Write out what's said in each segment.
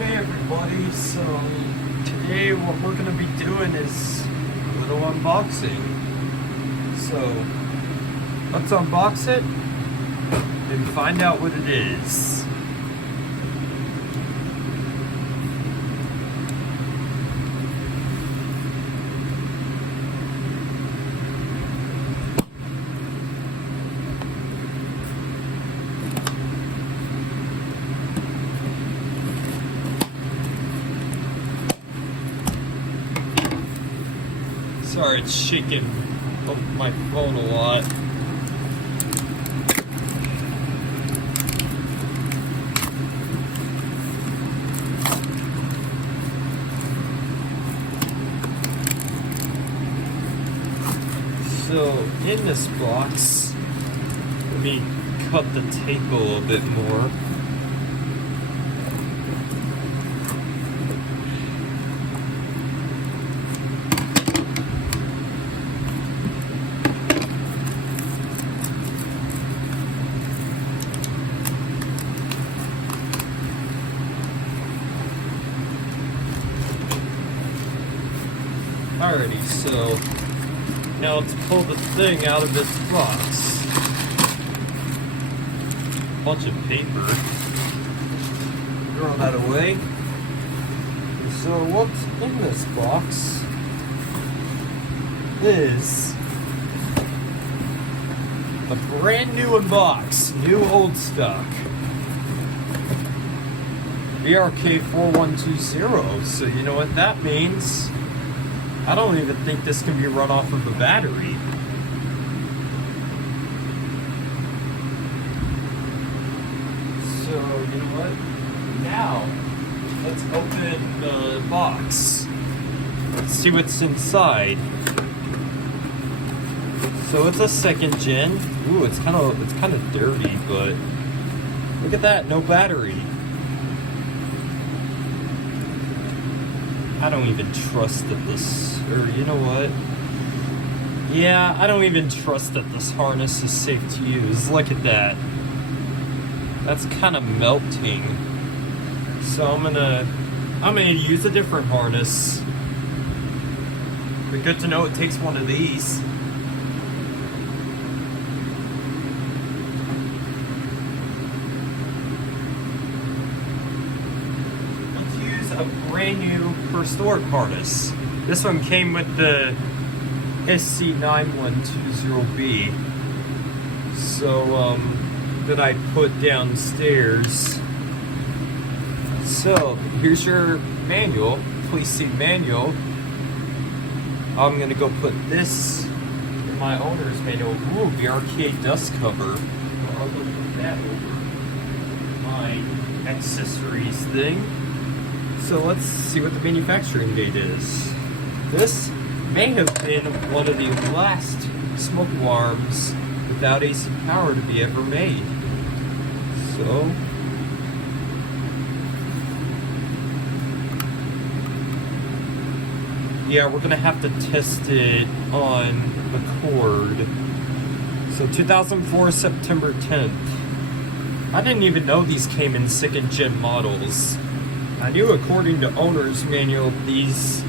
Hey everybody, so today what we're going to be doing is a little unboxing. So let's unbox it and find out what it is. Sorry, it's shaking my phone a lot. So, in this box, let me cut the tape a little bit more. Alrighty, so now let's pull the thing out of this box. Bunch of paper. Throw that away. So what's in this box is a brand new box, new old stock. BRK 4120. So you know what that means? I don't even think this can be run off of a battery. So, you know what? Now, let's open the box. Let's see what's inside. So it's a second gen. Ooh, it's kind of dirty, but look at that, no battery. I don't even trust that this, or you know what? Yeah, I don't even trust that this harness is safe to use. Look at that. That's kind of melting. So I'm gonna use a different harness. But good to know it takes one of these. A brand new first order harness. This one came with the SC9120B. So that I put downstairs. So here's your manual. Please see manual. I'm gonna go put this in my owner's manual. Ooh, BRK dust cover. I'll go put that over my accessories thing. So let's see what the manufacturing date is. This may have been one of the last smoke alarms without AC power to be ever made. So yeah, we're gonna have to test it on the cord. So 2004, September 10th. I didn't even know these came in second gen models. I knew according to owner's manual these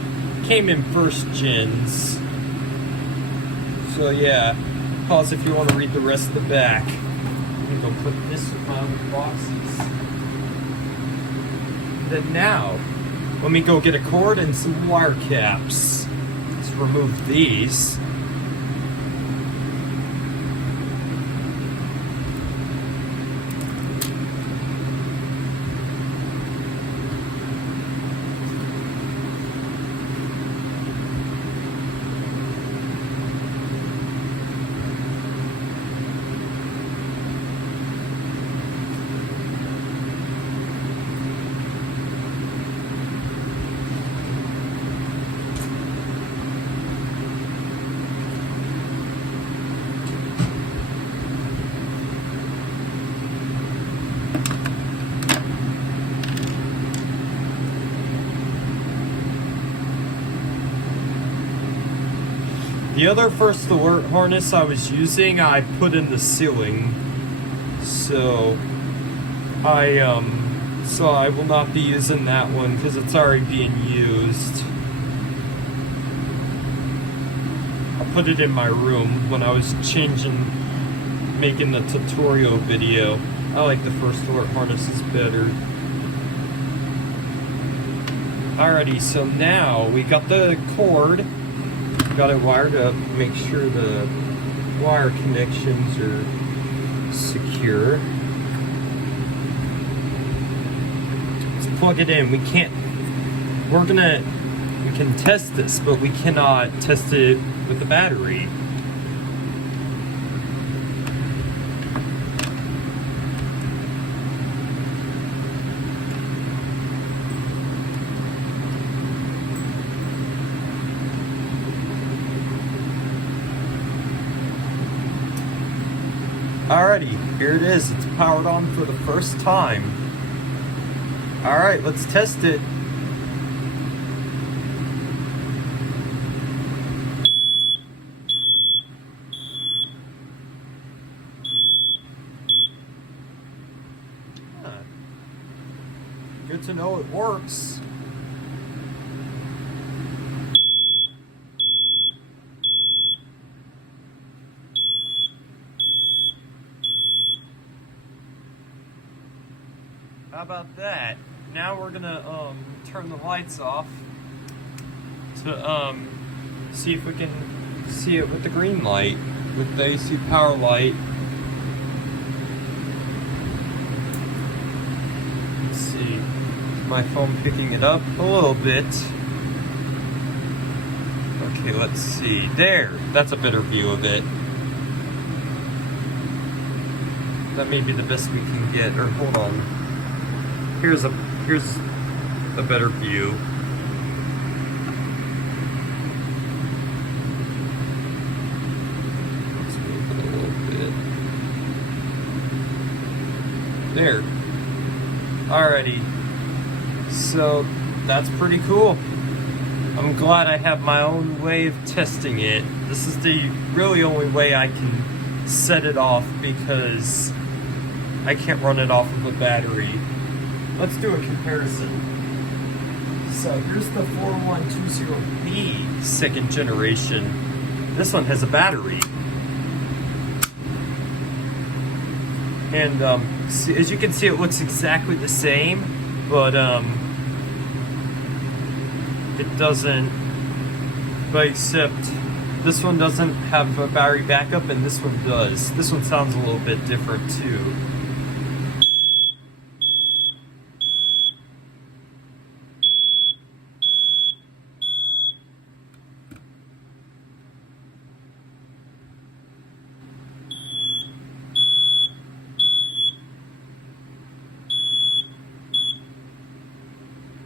came in first gens. So yeah, pause if you want to read the rest of the back. I'm gonna go put this in my own boxes. Then now, let me go get a cord and some wire caps. Let's remove these. The other first alert harness I was using, I put in the ceiling. So I So I will not be using that one because it's already being used. I put it in my room when I was making the tutorial video. I like the first door harnesses better. Alrighty, so now we got the cord. Got it wired up. Make sure the wire connections are secure. Let's plug it in. We can test this, but we cannot test it with the battery. Alrighty, here it is. It's powered on for the first time. Alright, let's test it. Good to know it works. How about that? Now we're gonna turn the lights off to see if we can see it with the green light, with the AC power light. Let's see. Is my phone picking it up a little bit? Okay, let's see. There! That's a better view of it. That may be the best we can get. Or hold on. Here's a better view. Let's move it a little bit. There. Alrighty. So that's pretty cool. I'm glad I have my own way of testing it. This is the really only way I can set it off because I can't run it off of a battery. Let's do a comparison. So here's the 4120B second generation. This one has a battery. And as you can see, it looks exactly the same, but it doesn't, but except this one doesn't have a battery backup and this one does. This one sounds a little bit different too.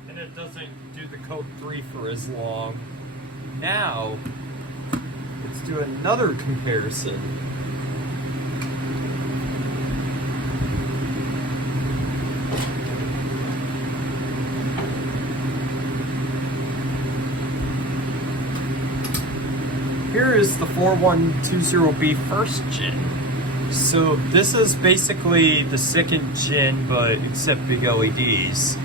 It doesn't do the code 3 for as long. Now, let's do another comparison. Here is the 4120B first gen. So this is basically the second gen, but except big LEDs.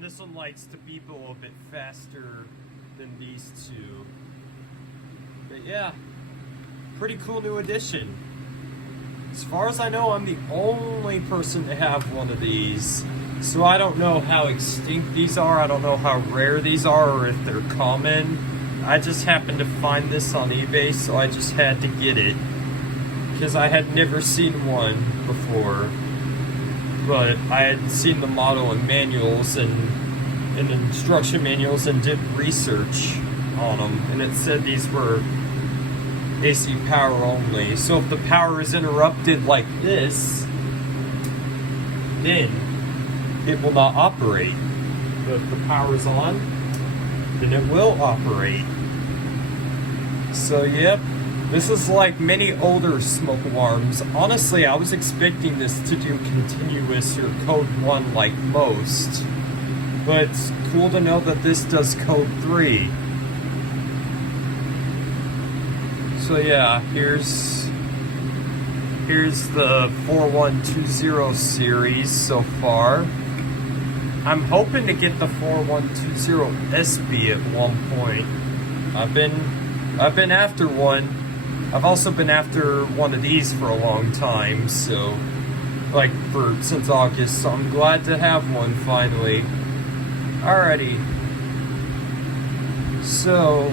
This one likes to beep a little bit faster than these two. But yeah, pretty cool new addition. As far as I know, I'm the only person to have one of these. So I don't know how extinct these are. I don't know how rare these are or if they're common. I just happened to find this on eBay, so I just had to get it. Because I had never seen one before. But I had seen the model in manuals and in instruction manuals and did research on them, and it said these were AC power only. So if the power is interrupted like this, then it will not operate. But if the power is on, then it will operate. So yep. This is like many older smoke alarms. Honestly, I was expecting this to do continuous or code 1 like most. But it's cool to know that this does code 3. So yeah, here's the 4120 series so far. I'm hoping to get the 4120 SB at one point. I've been after one. I've also been after one of these for a long time, so since August, so I'm glad to have one finally. Alrighty. So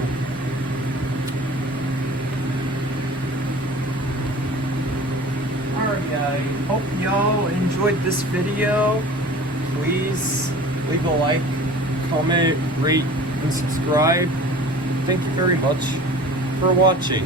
alright, I hope y'all enjoyed this video. Please leave a like, comment, rate, and subscribe. Thank you very much for watching.